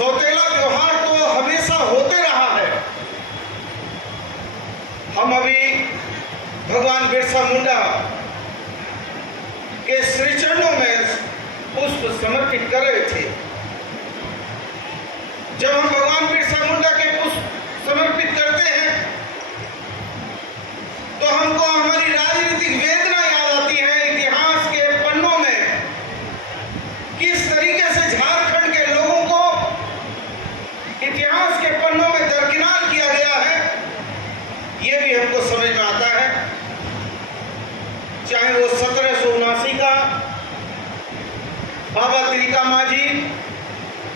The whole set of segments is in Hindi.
सौतेला व्यवहार तो हमेशा होते रहा है। हम अभी भगवान बिरसा मुंडा के श्री चरणों में पुष्प समर्पित कर रहे थे। जब हम भगवान बिरसा मुंडा के पुष्प समर्पित करते हैं तो हमको हमारी राजनीतिक वेदना याद आती है। इतिहास के पन्नों में किस तरीके से झारखंड के लोगों को इतिहास के पन्नों में दरकिनार किया गया है, ये भी हमको समझ में आता है। चाहे वो 1779 का बाबा तिलका मांझी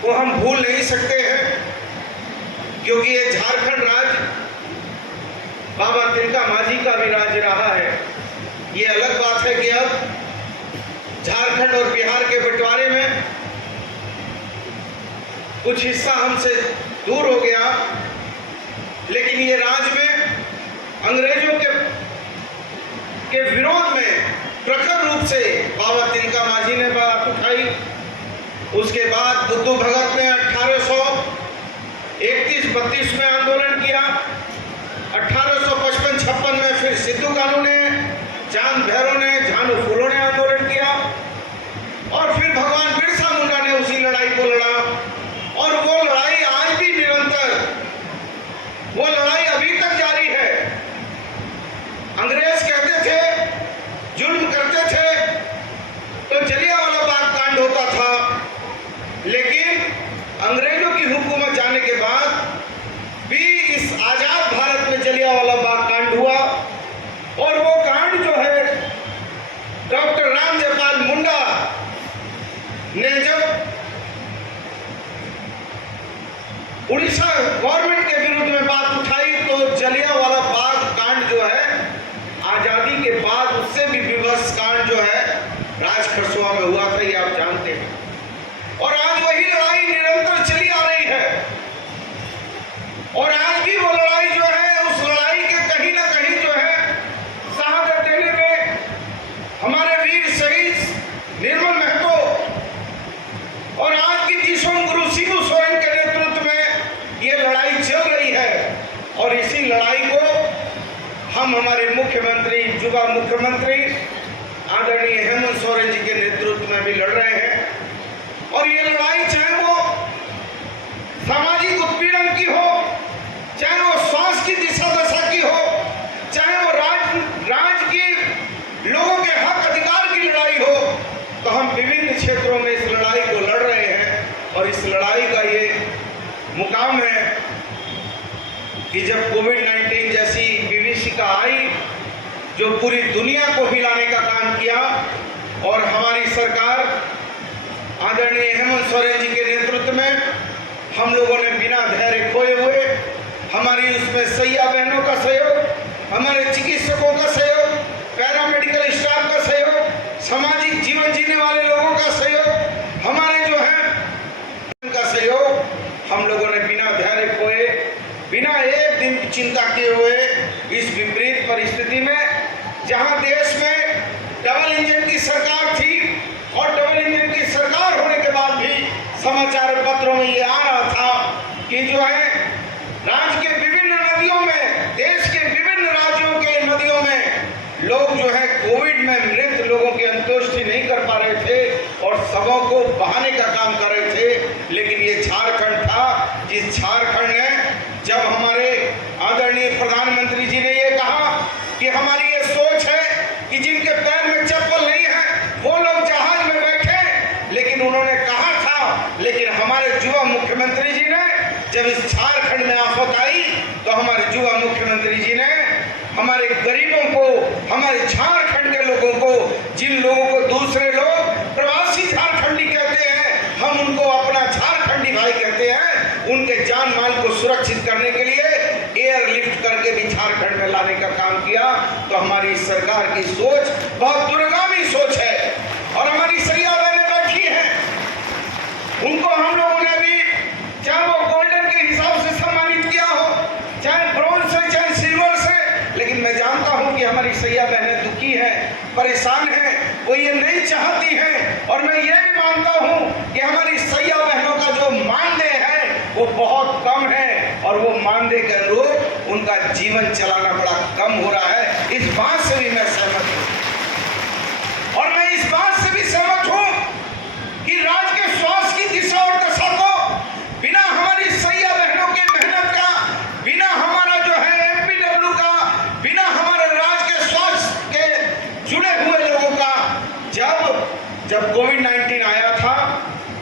को हम भूल नहीं सकते हैं, क्योंकि ये झारखंड राज्य बाबा तिलका मांझी का भी राज्य रहा है। ये अलग बात है कि अब झारखंड और बिहार के बंटवारे में कुछ हिस्सा हमसे दूर हो गया, लेकिन ये राज्य में अंग्रेजों के विरोध में प्रखर रूप से बाबा तिलका मांझी ने बात उठाई। उसके बाद बुद्धू भगत ने 1831-32 में आंदोलन किया। 1855-56 में फिर सिद्धू कानू ने, चांद भैरव ने, झानू फूलो ने आंदोलन किया और फिर भगवान बिरसा मुंडा ने उसी लड़ाई को लड़ा। और वो लड़ाई आज भी निरंतर, वो लड़ाई अभी तक जारी है। अंग्रेज कहते थे, जुल्म करते थे तो जलियांवाला बाग कांड होता था, लेकिन अंग्रेजों की हुकूमत जाने के बाद भी इस आजाद भारत में जलियांवाला बाग कांड हुआ। और वो कांड जो है डॉक्टर राम जयपाल मुंडा ने जब उड़ीसा गवर्नमेंट के विरुद्ध में बात उठाई तो जलियांवाला बाग कांड जो है आजादी के बाद उससे भी विवश कांड जो है राजखरसुआ में हुआ था, ये आप जानते हैं। और आज वही लड़ाई निरंतर चली आ रही है और आज भी वो लड़ाई जो है, उस लड़ाई के कहीं ना कहीं जो है शहादत देने में हमारे वीर शहीद निर्मल महतो और आज की दिशोम गुरु शिबू सोरेन के नेतृत्व में ये लड़ाई चल रही है। और इसी लड़ाई को हम हमारे मुख्यमंत्री, युवा मुख्यमंत्री आदरणीय हेमंत सोरेन जी के नेतृत्व में भी लड़ रहे हैं। और ये लड़ाई चाहे वो सामाजिक उत्पीड़न की हो, चाहे वो स्वास्थ्य की दिशा दशा की हो, चाहे वो राज्य की लोगों के हक अधिकार की लड़ाई हो, तो हम विभिन्न क्षेत्रों में इस लड़ाई को लड़ रहे हैं। और इस लड़ाई का ये मुकाम है कि जब कोविड-19 जैसी विभीषिका आई जो पूरी दुनिया को हिलाने का काम किया और हमारी सरकार आदरणीय हेमंत सोरेन जी के नेतृत्व में हम लोगों ने बिना धैर्य खोए हुए, हमारी उसमें सैया बहनों का सहयोग, हमारे चिकित्सकों का सहयोग, पैरामेडिकल स्टाफ का सहयोग, सामाजिक जीवन जीने वाले लोगों का सहयोग, हमारे जो है उनका सहयोग, हम लोगों ने बिना धैर्य खोए, बिना एक दिन की चिंता किए हुए इस विपरीत परिस्थिति में, जहां देश में डबल इंजन की सरकार थी और डबल इंजन की सरकार होने के बाद भी समाचार पत्रों में ये आ रहा था कि जो है राज्य के विभिन्न नदियों में, देश के विभिन्न राज्यों के नदियों में लोग जो है कोविड में मृत लोगों की अंत्येष्टि नहीं कर पा रहे थे और शवों को बहाने का काम कर रहे थे। लेकिन ये झारखंड था, जिस झारखंड ने जब हमारे आदरणीय प्रधानमंत्री जी ने ये कहा कि हमारी ये सोच है कि जिनके पैर में चप्पल नहीं है वो लोग जहाज में बैठे, लेकिन उन्होंने कहा था, लेकिन हमारे युवा मुख्यमंत्री जी ने जब इस झारखंड में आफत आई तो हमारे युवा मुख्यमंत्री जी ने हमारे गरीबों को, हमारे झारखंड के लोगों को, जिन लोगों को दूसरे लोग प्रवासी झारखंडी कहते हैं, हम उनको अपना झारखंडी भाई कहते हैं, उनके जान माल को सुरक्षित करने के लिए एयरलिफ्ट करके भी झारखंड में लाने का काम किया। तो हमारी सरकार की सोच बहुत दूरगामी सोच है और हमारी सैया बहनें बैठी हैं, उनको हम लोगों ने भी चाहे वो गोल्डन के हिसाब से सम्मानित किया हो, चाहे ब्रॉन्ज से, चाहे सिल्वर से, लेकिन मैं जानता हूं कि हमारी सैया बहनें दुखी हैं, परेशान हैं, वो ये नहीं चाहती हैं। और मैं ये भी मानता हूं कि हमारी सैया बहनों का जो मानदेय है वो बहुत कम है और वो मानदेय के अनुरूप उनका जीवन चलाना बड़ा कम हो रहा है। इस बात से भी मैं सहमत हूं और मैं इस बात से भी सहमत हूं कि राज्य के स्वास्थ्य की दिशा और दशा को बिना हमारी सैया बहनों की मेहनत का, बिना हमारा जो है एमपीडब्ल्यू का, बिना हमारे राज्य के स्वास्थ्य के जुड़े हुए लोगों का, जब कोविड-19 आया था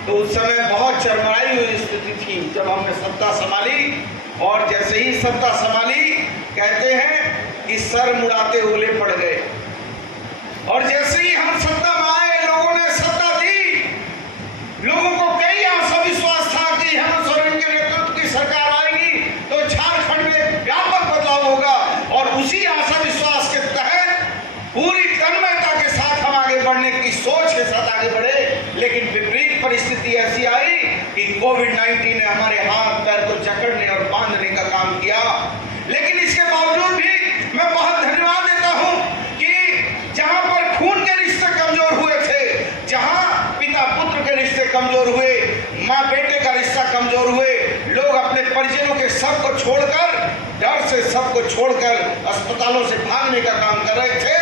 तो उस समय बहुत चरमराई हुई स्थिति थी जब हमने सत्ता संभाली। और जैसे ही सत्ता संभाली, कहते हैं कि सर मुड़ाते ओले पड़ गए। और जैसे ही हम सत्ता में आए, लोगों ने सत्ता दी, लोगों को कई आशा विश्वास था कि हेमंत सोरेन के नेतृत्व की सरकार आएगी तो झारखंड में व्यापक बदलाव होगा। और उसी आशा विश्वास के तहत पूरी तन्मयता के साथ हम आगे बढ़ने की सोच के साथ आगे बढ़े। लेकिन विपरीत परिस्थिति ऐसी आई कि कोविड-19 ने हमारे हाथ पैर को जकड़ने और बांधने का काम किया। लेकिन इसके बावजूद भी मैं बहुत धन्यवाद देता हूं कि जहां पर खून के रिश्ते कमजोर हुए थे, जहां पिता पुत्र के रिश्ते कमजोर हुए, माँ बेटे का रिश्ता कमजोर हुए, लोग अपने परिजनों के सब को छोड़कर, डर से सबको छोड़कर अस्पतालों से भागने का काम कर रहे थे।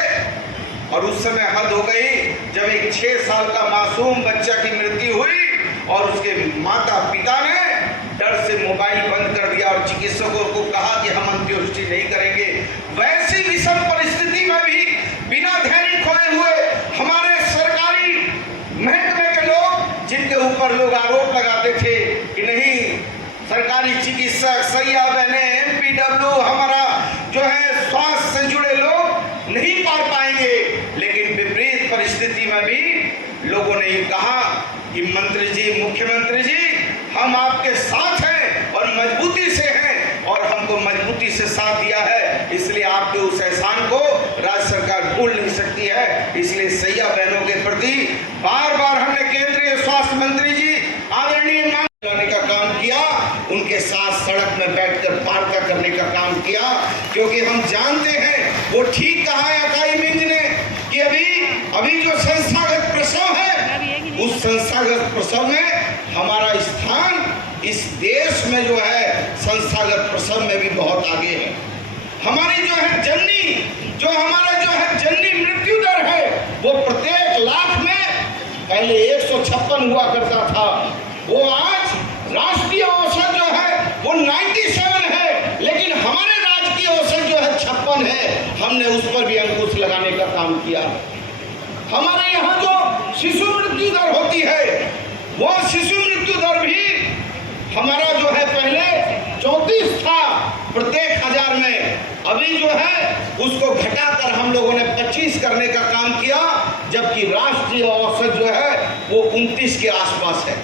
और उस समय हद हो गई जब एक 6 साल का मासूम बच्चा की मृत्यु हुई और उसके माता पिता ने डर से मोबाइल बंद कर दिया और चिकित्सकों को कहा कि हम अंत्येष्टि नहीं करेंगे। वैसी विषम परिस्थिति में भी बिना धैर्य खोए हुए हमारे सरकारी महकमे के लोग, जिनके ऊपर लोग आरोप लगाते थे कि नहीं सरकारी चिकित्सक, सैया बहने, एमपीडब्ल्यू, हमारा जो है स्वास्थ्य से जुड़े लोग नहीं पढ़ पाएंगे, लेकिन विपरीत परिस्थिति में भी लोगों ने ये कहा कि मंत्री जी, मुख्यमंत्री जी, हम आपके साथ हैं और मजबूती से हैं और हमको मजबूती से साथ दिया है, इसलिए आपके उस एहसान को राज्य सरकार भूल नहीं सकती है। इसलिए सैया बहनों के प्रति बार बार हमने केंद्रीय स्वास्थ्य मंत्री जी आदरणीय लाने का काम किया, उनके साथ सड़क में बैठकर वार्ता करने का काम किया, क्योंकि हम जानते हैं वो ठीक कहा है अकाई मिंज ने कि अभी जो संस्थागत प्रसव है, उस संस्थागत प्रसव में हमारा स्थान इस देश में जो है संस्थागत प्रसव में भी बहुत आगे है। हमारी जो है जननी मृत्यु दर है वो प्रत्येक लाख में पहले 156 हुआ करता था, वो आज राष्ट्रीय औसत जो है वो 97 है, लेकिन हमारे राज्य की औसत जो है 56 है। हमने उस पर भी अंकुश लगाने का काम किया। हमारे यहाँ जो शिशु मृत्यु दर होती है, वो शिशु मृत्यु दर भी हमारा जो है पहले 34 था प्रत्येक 1000 में, अभी जो है उसको घटाकर हम लोगों ने 25 करने का काम किया, जबकि राष्ट्रीय औसत जो है वो 29 के आसपास है।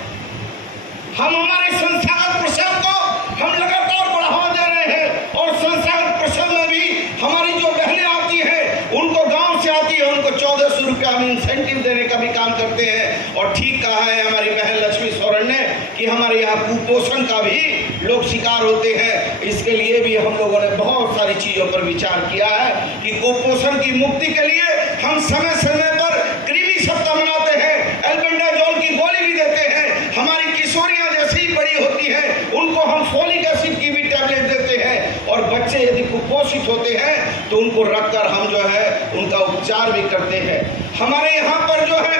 हम हमारे संस्थागत प्रसव को हम लगातार बढ़ावा दे रहे हैं और संस्थागत प्रसव में भी हमारी जो बहनें आती हैं, उनको गांव से आती है, उनको 1400 रुपया हम इंसेंटिव देने का भी काम करते हैं। और ठीक कहा है हमारी बहन लक्ष्मी सोरेन ने कि हमारे यहाँ कुपोषण का भी लोग शिकार होते हैं। इसके लिए भी हम लोगों ने बहुत सारी चीज़ों पर विचार किया है कि कुपोषण की मुक्ति के लिए हम समय समय पर कृमि सप्ताह मनाते हैं, एल्बेंडाजोल की गोली भी देते हैं। हमारी किशोरियाँ जैसी ही बड़ी होती हैं, उनको हम फोलिक एसिड की भी टैबलेट देते हैं। और बच्चे यदि कुपोषित होते हैं तो उनको रखकर हम जो है उनका उपचार भी करते हैं। हमारे यहाँ पर जो है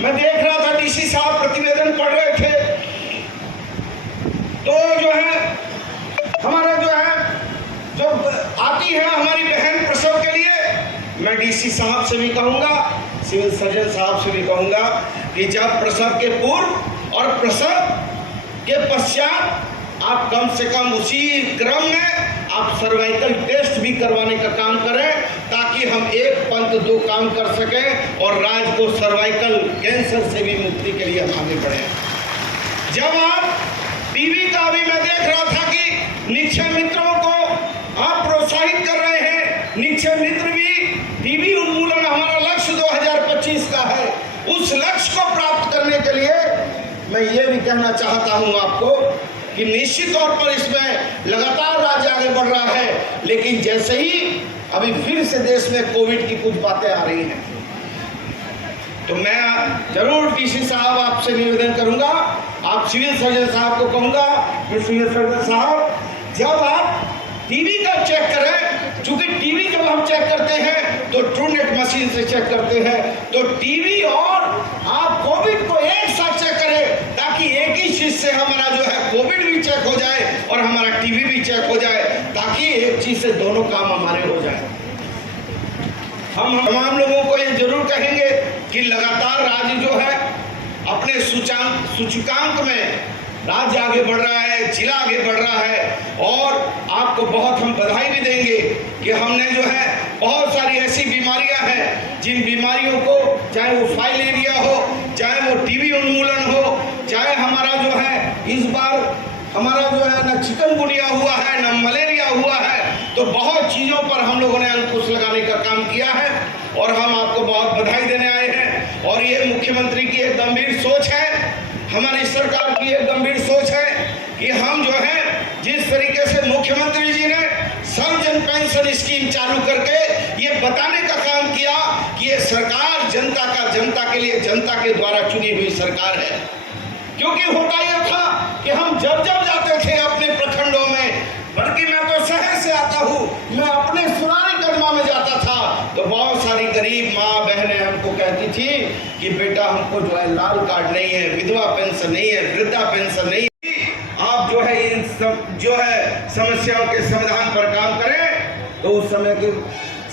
मैं देख रहा था डीसी साहब प्रतिवेदन पढ़ रहे थे, तो जो है हमारा जो है जब आती है हमारी बहन प्रसव के लिए, मैं डीसी साहब से भी कहूँगा, सिविल सर्जन साहब से भी कहूँगा कि जब प्रसव के पूर्व और प्रसव के पश्चात आप कम से कम उसी क्रम में आप सर्वाइकल टेस्ट भी करवाने का काम करें, ताकि हम एक पंथ दो काम कर सकें और राज्य को सर्वाइकल कैंसर से भी मुक्ति के लिए हम आगे बढ़ें। जब आप टीवी का भी मैं देख रहा था कि निक्षय मित्रों को आप प्रोत्साहित कर रहे हैं, निक्षय मित्र भी टीबी उन्मूलन हमारा लक्ष्य 2025 का है। उस लक्ष्य को प्राप्त करने के लिए मैं ये भी कहना चाहता हूँ आपको कि निश्चित तौर पर इसमें लगातार राज्य आगे बढ़ रहा है, लेकिन जैसे ही अभी फिर से देश में कोविड की कुछ बातें आ रही हैं, तो मैं जरूर डीसी साहब आपसे निवेदन करूंगा, आप सिविल सर्जन साहब को कहूंगा कि सिविल सर्जन साहब जब आप टीवी का चेक करें, चूंकि टीवी जब हम चेक करते हैं तो ट्रूनेट मशीन से चेक करते हैं, तो टीवी और आप कोविड को एक साथ चेक करें ताकि एक ही चीज से हमारा जो है कोविड भी चेक हो जाए और हमारा टीवी भी चेक हो जाए, ताकि एक चीज से दोनों काम हमारे हो जाए। हम तमाम लोगों को ये जरूर कहेंगे कि लगातार राज्य जो है अपने सूचकांक में राज्य आगे बढ़ रहा है, जिला आगे बढ़ रहा है, और आपको बहुत हम बधाई भी देंगे कि हमने जो है बहुत सारी ऐसी बीमारियां हैं जिन बीमारियों को, चाहे वो फाइलेरिया हो, चाहे वो टीबी उन्मूलन हो, चाहे हमारा जो है इस बार हमारा जो है ना चिकनगुनिया हुआ है, ना मलेरिया हुआ है, तो बहुत चीज़ों पर हम लोगों ने अंकुश लगाने का काम किया है और हम आपको बहुत बधाई देने आए हैं। और ये मुख्यमंत्री की एक गंभीर सोच है, हमारी सरकार की एक गंभीर सोच है कि हम जो है जिस तरीके से मुख्यमंत्री जी ने सर्वजन पेंशन स्कीम चालू करके ये बताने का काम किया कि ये सरकार जनता के लिए, जनता के द्वारा चुनी हुई सरकार है। क्योंकि होता यह था कि हम जब जाते थे अपने प्रखंडों में, बल्कि मैं तो शहर से आता हूँ, मैं अपने सुरानी कदमा में जाता था तो बहुत सारी गरीब माँ बहनें हमको कहती थी कि बेटा हमको जो है लाल कार्ड नहीं है, विधवा पेंशन नहीं है, वृद्धा पेंशन नहीं है, आप जो है इन जो है समस्याओं के समाधान पर काम करें। तो उस समय की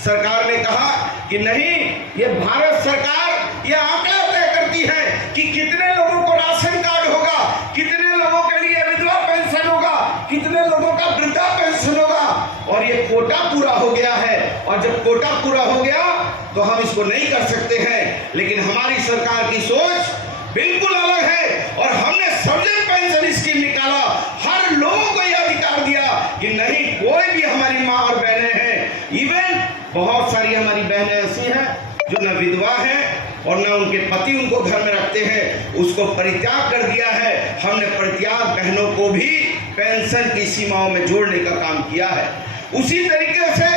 सरकार ने कहा कि नहीं, ये भारत सरकार ये आंकड़ा तय करती है कि कितने लोगों को राशन कार्ड होगा, कितने लोगों के लिए विधवा पेंशन होगा, कितने लोगों का वृद्धा पेंशन होगा, और ये कोटा पूरा हो गया है। और जब कोटा पूरा हो गया तो हम इसको नहीं कर सकते हैं, लेकिन हमारी सरकार की सोच बिल्कुल अलग है और हमने सर्वजन पेंशन स्कीम निकाला, हर लोगों को यह अधिकार दिया कि नहीं, कोई भी हमारी माँ और बहनें हैं, इवन बहुत सारी हमारी बहनें ऐसी हैं जो न विधवा हैं और न उनके पति उनको घर में रखते हैं, उसको परित्याग कर दिया है। हमने परित्याग बहनों को भी पेंशन की सीमाओं में जोड़ने का काम किया है। उसी तरीके से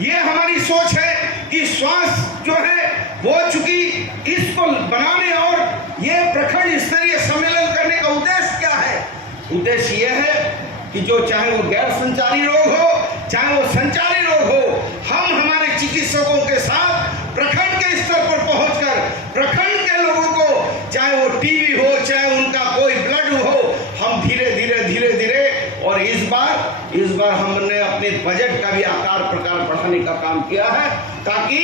ये हमारी सोच है कि स्वास्थ्य जो है वो चूंकि इसको बनाने और ये प्रखंड स्तरीय सम्मेलन करने का उद्देश्य क्या है? उद्देश्य ये है कि जो चाहे वो गैर संचारी रोग हो, चाहे वो संचारी रोग हो, हम हमारे चिकित्सकों के साथ प्रखंड के स्तर पर पहुंचकर प्रखंड के लोगों को, चाहे वो टीबी हो, चाहे उनका कोई ब्लड हो, हम धीरे धीरे और इस बार हमने अपने बजट का भी आकार प्रकार बढ़ाने का काम किया है, ताकि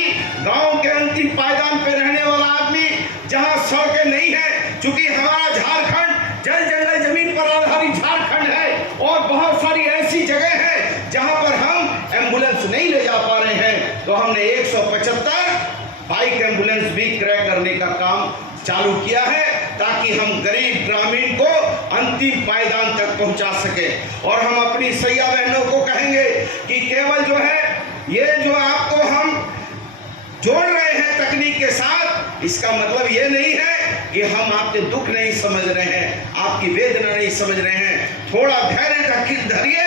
गांव के अंतिम पायदान पे रहने वाला आदमी, जहां सड़कें नहीं है, चूंकि हमारा झारखंड जल जंगल जमीन पर आधारित झारखंड है और बहुत सारी ऐसी जगह है जहां पर हम एम्बुलेंस नहीं ले जा पा रहे हैं, तो हमने 175 बाइक एम्बुलेंस भी क्रय करने का काम चालू किया है, ताकि हम गरीब ग्रामीण को अंतिम पायदान तक पहुंचा सके। और हम अपनी सैया बहनों को कहेंगे कि केवल जो है ये जो आपको हम जोड़ रहे हैं तकनीक के साथ, इसका मतलब ये नहीं है कि हम आपके दुख नहीं समझ रहे हैं, आपकी वेदना नहीं समझ रहे हैं। थोड़ा धैर्य धरिए,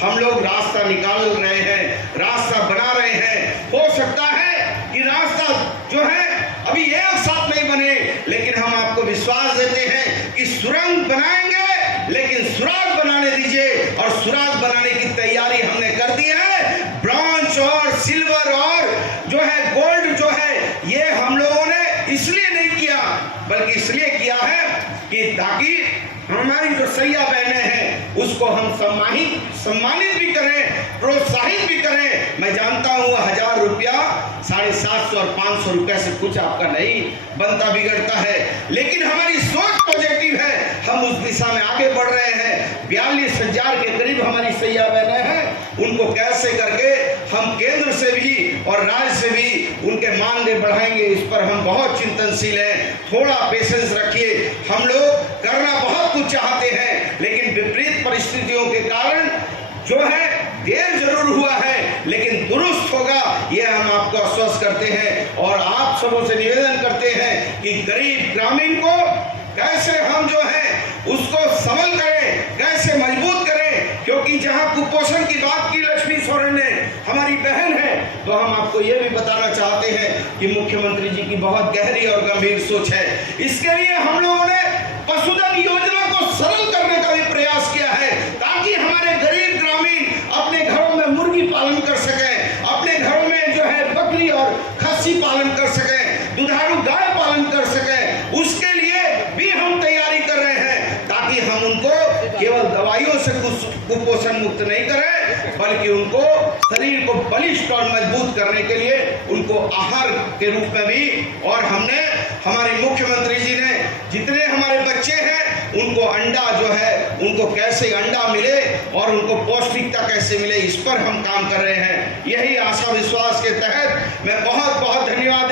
हम लोग रास्ता निकाल रहे हैं, रास्ता बना रहे हैं। हो सकता है कि रास्ता जो है अभी एक साथ नहीं बने, लेकिन हम आपको विश्वास देते हैं कि सुरंग बनाएंगे, लेकिन सुराग बनाने दीजिए। और सुराग बनाने की तैयारी हमने कर दी है। ब्रॉन्ज और सिल्वर और जो है गोल्ड जो है, ये हम लोगों ने इसलिए नहीं किया, बल्कि इसलिए किया है कि ताकि हमारी जो सैया बहनें हैं उसको हम सम्मानित भी करें, प्रोत्साहित भी करें। मैं जानता हूँ 1000 रुपया 750 और 500 रुपये से कुछ आपका नहीं बनता बिगड़ता है, लेकिन हमारी सोच पॉजिटिव है, हम उस दिशा में आगे बढ़ रहे हैं। 42,000 के करीब हमारी सैया बहनें हैं, उनको कैसे करके हम केंद्र से भी और राज्य से भी उनके मानदेय बढ़ाएंगे, इस पर हम बहुत चिंतनशील हैं। थोड़ा पेशेंस रखिए, हम लोग करना बहुत कुछ चाहते हैं, लेकिन विपरीत परिस्थितियों के कारण जो है देर जरूर हुआ है, लेकिन दुरुस्त होगा, ये हम आपको आश्वस्त करते हैं। और आप सबों से निवेदन करते हैं कि गरीब ग्रामीण को कैसे हम जो है उसको सबल करें, कैसे मजबूत करें, क्योंकि जहां कुपोषण की बात की लक्ष्मी सोरेन ने, हमारी बहन है, तो हम आपको ये भी बताना चाहते हैं कि मुख्यमंत्री जी की बहुत गहरी और गंभीर सोच है। इसके लिए हम लोगों ने पशुधन योजना को सरल करने का भी प्रयास किया है, ताकि हमारे गरीब ग्रामीण अपने घरों में मुर्गी पालन कर सकें, अपने घरों में जो है बकरी और खस्सी पालन कर सकें, दुधारू गाय पालन कर सकें। उसके लिए भी हम तैयारी कर रहे हैं, ताकि हम उनको केवल दवाइयों से कुपोषण मुक्त नहीं करें, बल्कि उनको शरीर को बलिष्ठ और मजबूत करने के लिए उनको आहार के रूप में भी, और हमने हमारे मुख्यमंत्री जी ने जितने हमारे बच्चे हैं उनको अंडा जो है उनको कैसे अंडा मिले और उनको पौष्टिकता कैसे मिले, इस पर हम काम कर रहे हैं। यही आशा विश्वास के तहत मैं बहुत बहुत धन्यवाद